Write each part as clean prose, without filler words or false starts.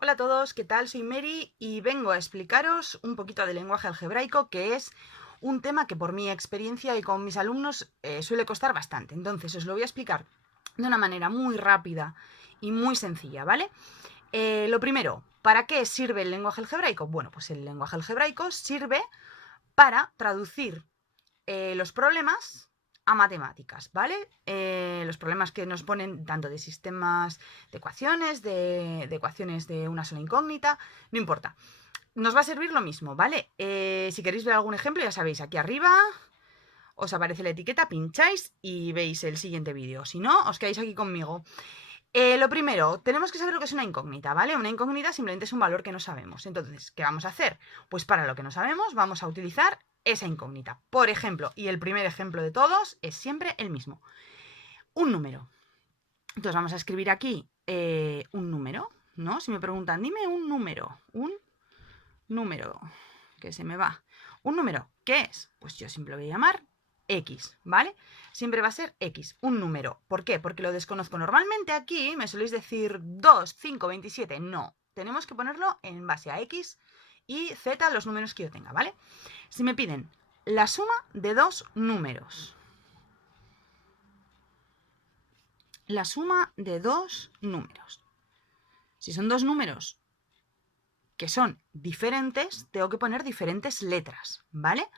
Hola a todos, ¿qué tal? Soy Mary y vengo a explicaros un poquito de lenguaje algebraico, que es un tema que por mi experiencia y con mis alumnos suele costar bastante. Entonces os lo voy a explicar de una manera muy rápida y muy sencilla, ¿vale? Lo primero, ¿para qué sirve el lenguaje algebraico? Bueno, pues el lenguaje algebraico sirve para traducir los problemas a matemáticas, ¿vale? Los problemas que nos ponen tanto de sistemas de ecuaciones, de ecuaciones de una sola incógnita, no importa. Nos va a servir lo mismo, ¿vale? Si queréis ver algún ejemplo, ya sabéis, aquí arriba os aparece la etiqueta, pincháis y veis el siguiente vídeo. Si no, os quedáis aquí conmigo. Lo primero, tenemos que saber lo que es una incógnita, ¿vale? Una incógnita simplemente es un valor que no sabemos. Entonces, ¿qué vamos a hacer? Pues para lo que no sabemos vamos a utilizar esa incógnita. Por ejemplo, y el primer ejemplo de todos es siempre el mismo. Un número. Entonces vamos a escribir aquí un número, ¿no? Si me preguntan, dime un número, que se me va. Un número, ¿qué es? Pues yo siempre lo voy a llamar X, ¿vale? Siempre va a ser X, un número. ¿Por qué? Porque lo desconozco. Normalmente aquí me soléis decir 2, 5, 27. No, tenemos que ponerlo en base a X y Z los números que yo tenga, ¿vale? Si me piden la suma de dos números. La suma de dos números. Si son dos números que son diferentes, tengo que poner diferentes letras, ¿vale?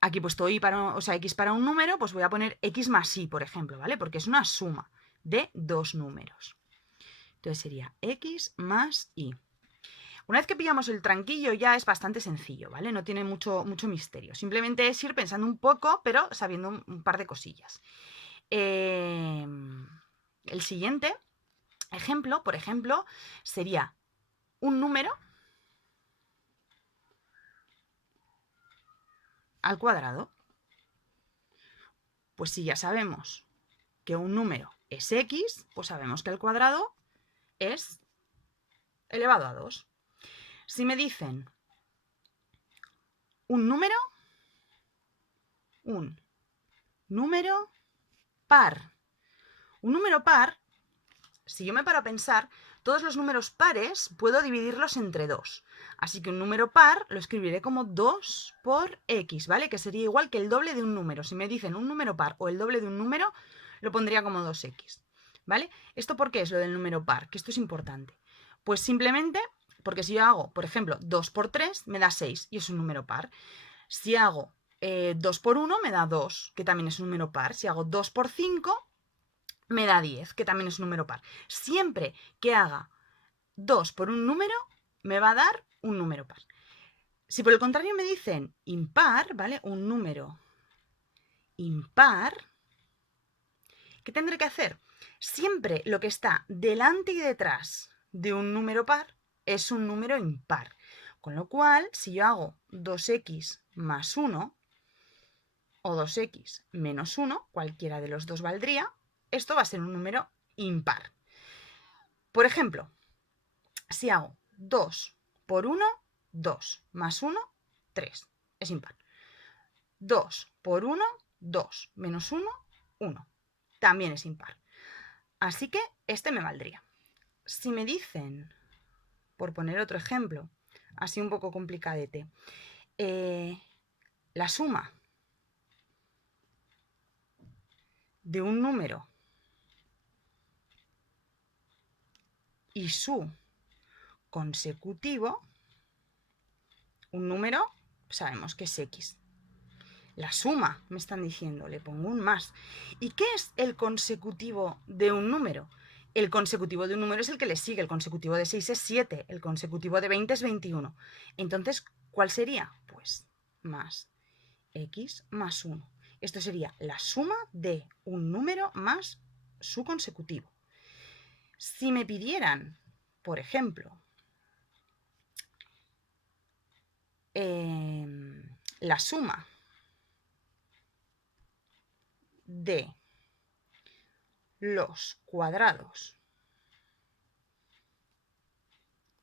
Aquí he puesto y para, o sea, X para un número, pues voy a poner X más Y, por ejemplo, ¿vale? Porque es una suma de dos números. Entonces sería X más Y. Una vez que pillamos el tranquillo ya es bastante sencillo, ¿vale? No tiene mucho misterio. Simplemente es ir pensando un poco, pero sabiendo un par de cosillas. El siguiente ejemplo, por ejemplo, sería un número al cuadrado. Pues si ya sabemos que un número es X, pues sabemos que el cuadrado es elevado a 2. Si me dicen un número par. Un número par, si yo me paro a pensar, todos los números pares puedo dividirlos entre 2. Así que un número par lo escribiré como 2 por X, ¿vale? Que sería igual que el doble de un número. Si me dicen un número par o el doble de un número, lo pondría como 2X, ¿vale? ¿Esto por qué es lo del número par? Que esto es importante. Pues simplemente porque si yo hago, por ejemplo, 2 por 3 me da 6 y es un número par. Si hago 2 por 1 me da 2, que también es un número par. Si hago 2 por 5 me da 10, que también es un número par. Siempre que haga 2 por un número, me va a dar un número par. Si por el contrario me dicen impar, ¿vale? Un número impar, ¿qué tendré que hacer? Siempre lo que está delante y detrás de un número par es un número impar. Con lo cual, si yo hago 2x más 1 o 2x menos 1, cualquiera de los dos valdría, esto va a ser un número impar. Por ejemplo, si hago 2 por 1, 2 más 1, 3. Es impar. 2 por 1, 2 menos 1, 1. También es impar. Así que este me valdría. Si me dicen, por poner otro ejemplo, así un poco complicadete, la suma de un número y su consecutivo, un número sabemos que es X. La suma, me están diciendo, le pongo un más. ¿Y qué es el consecutivo de un número? El consecutivo de un número es el que le sigue. El consecutivo de 6 es 7. El consecutivo de 20 es 21. Entonces, ¿cuál sería? Pues más X más 1. Esto sería la suma de un número más su consecutivo. Si me pidieran, por ejemplo, la suma de los cuadrados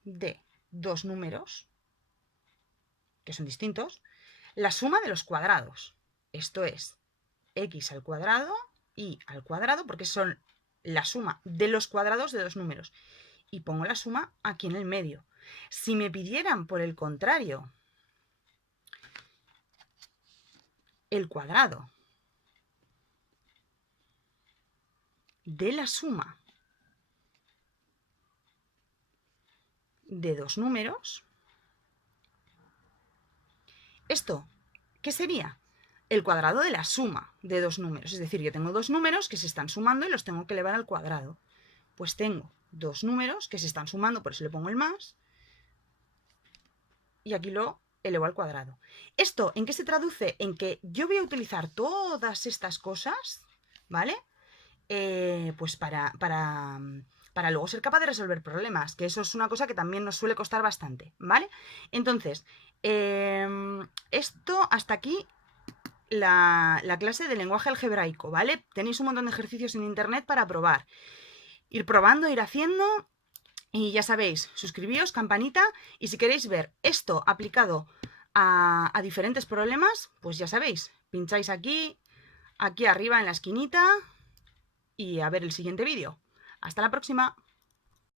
de dos números, que son distintos, la suma de los cuadrados. Esto es x al cuadrado y al cuadrado, porque son la suma de los cuadrados de dos números. y pongo la suma aquí en el medio. Si me pidieran, por el contrario, el cuadrado de la suma de dos números, ¿esto qué sería? El cuadrado de la suma de dos números. Es decir, yo tengo dos números que se están sumando y los tengo que elevar al cuadrado. Pues tengo dos números que se están sumando, por eso le pongo el más, y aquí lo elevo al cuadrado. ¿Esto en qué se traduce? En que yo voy a utilizar todas estas cosas, ¿vale? Pues para luego ser capaz de resolver problemas, que eso es una cosa que también nos suele costar bastante, ¿vale? Entonces, esto hasta aquí la clase de lenguaje algebraico, ¿vale? Tenéis un montón de ejercicios en internet para probar. Ir probando, ir haciendo, y ya sabéis, suscribíos, campanita, y si queréis ver esto aplicado a diferentes problemas, pues ya sabéis, pincháis aquí arriba en la esquinita, y a ver el siguiente vídeo. Hasta la próxima.